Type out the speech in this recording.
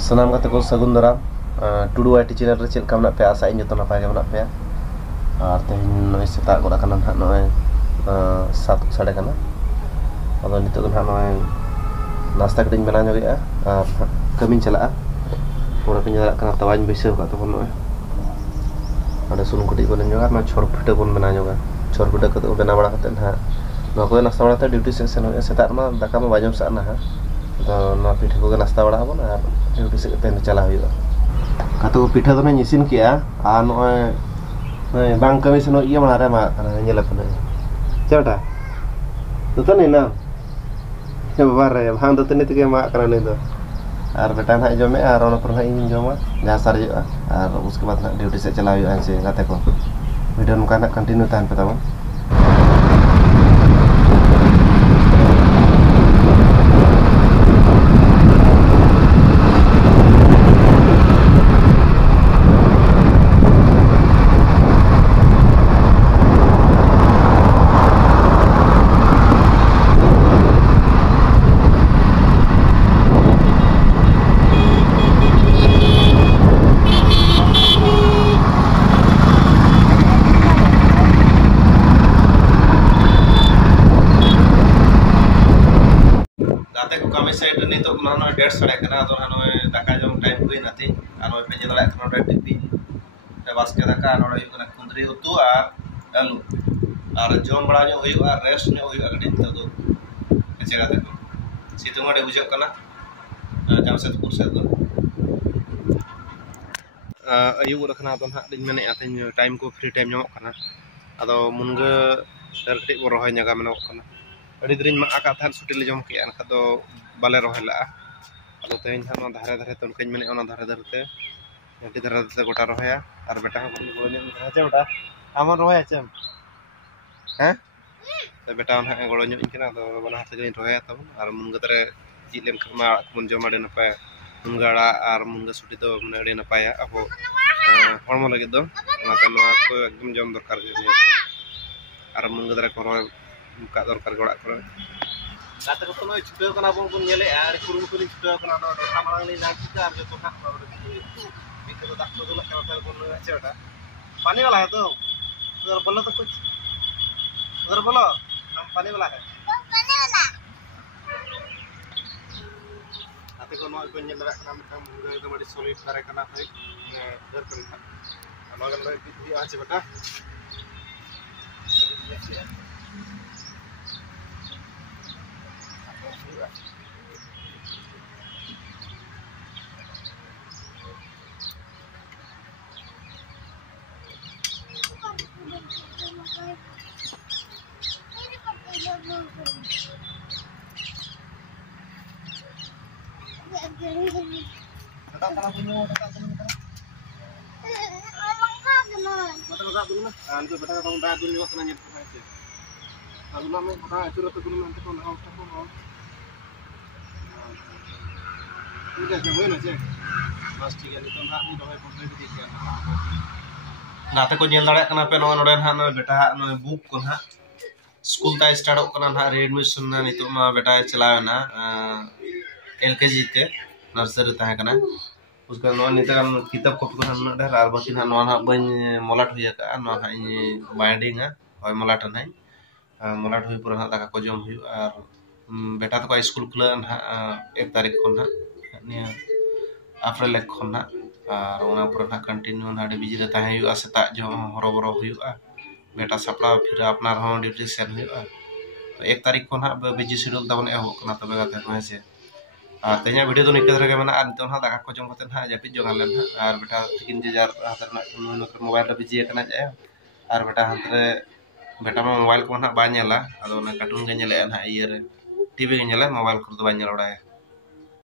Sanam kata ko sagun daram Tudu IT channel re chel kam nak pe asa in joto napai kam nak pe ar tehin noi setak goda kanan hak noi 7 sade kana ado nitok kan hak noi nasta keding bena nyogea ar kami chalaa pura penyalak kana tawain beseu ka topon noi ada sunung kedi kon nyoga ma chor phita pon bena nyoga chor phita ka to bena bada katen ha no ko nasta bada ta duty section ho setak ma daka ma bajam sa na ha तो ना पिठा को नाश्ता बड़ा हबो ना duty से तेन चला हुआ कातो पिठा तो नहीं इसिन किया आ नय बांग कमी से नो इया मारे मा kana nyela pun चटा तो नहीं ना ये बार रे भांग तो तने तके मा kana नहीं तो और बेटा ना जो में और पर ना इन जो मा जहां सार जो और उसके बाद ना ड्यूटी से चला हुआ से गाते को वीडियो नुका ना कंटिन्यू तान पे तब kami side ni to na 1:30 sade kana to hano daka jom time hui nati ano pe jela kana red tipi te baske daka ano yu kana kundri utu ar alu ar jom bada nyo hui ar rest nyo hui agadi to kecega te situng ade bujak kana Jamshedpur se to ayu rakna to ha din mene aten time ko free time nyamok kana ado munga tertik borohoy nyaga menok kana adi drin ma aka than suti le jom ke an khado bale rohela ado tein han dhare dhare ton kain mene ona dhare dhare te ati dhare dhare gota rohaya ar beta ko bole acha beta amon rohaya chem ha te beta on ha golo nyu inkina ado bana hat gelin rohaya tabon ar munga tare jilem khama kun jom ade napa mungara ar munga suti to mane ade napa ya abo hormo lagi do maka no ko ekdom jom dorkar ge ar munga tare ko roy muka dorkar gorak ko kata ko no chute kana bon bon nyele ar kurung kuring chute kana no kamarang ni nang kita ar joto hak no bikin dak to dulu kana ter bon acha beta पानी वाला है तो उधर बोलो तो कुछ उधर बोलो हम पानी वाला है पानी वाला आते को नो को nyel rak kana mitam ga madi solid kare kana hai dar kan amagan rai bi ache beta Nate ko nyel dare kana pe no noden ha no beta ha no book ko ha school ta start ok kana ha readmission na nitu ma beta chala na LKG te nursery ta kana उसका non Nita kan kitab copy ko han dar ar bakin han non ha ban molat huya ka no ha ini binding ha hoy molat han molat hui pura ha taka ko jom hu ar beta to ko school khulan ha 1 tarik kon ha ni April ek kon ha ar ona pura ha continue ha de bijira ta hu aseta jo horo boro hu beta sapla phir apnar hon duty sen hu 1 tarik kon ha biji schedule tabon eho kana tobe gate ko hese tanya video to nikah terkait mana anton ha tak aku jom koten ha japit jo ngalen ha ar beta tikin jejar hatar na mobile ta biji kana ja ar beta hantre beta mobile ko na ba nyala ado na cartoon ga nyala ha iyer TV ga nyala mobile ko do ba nyala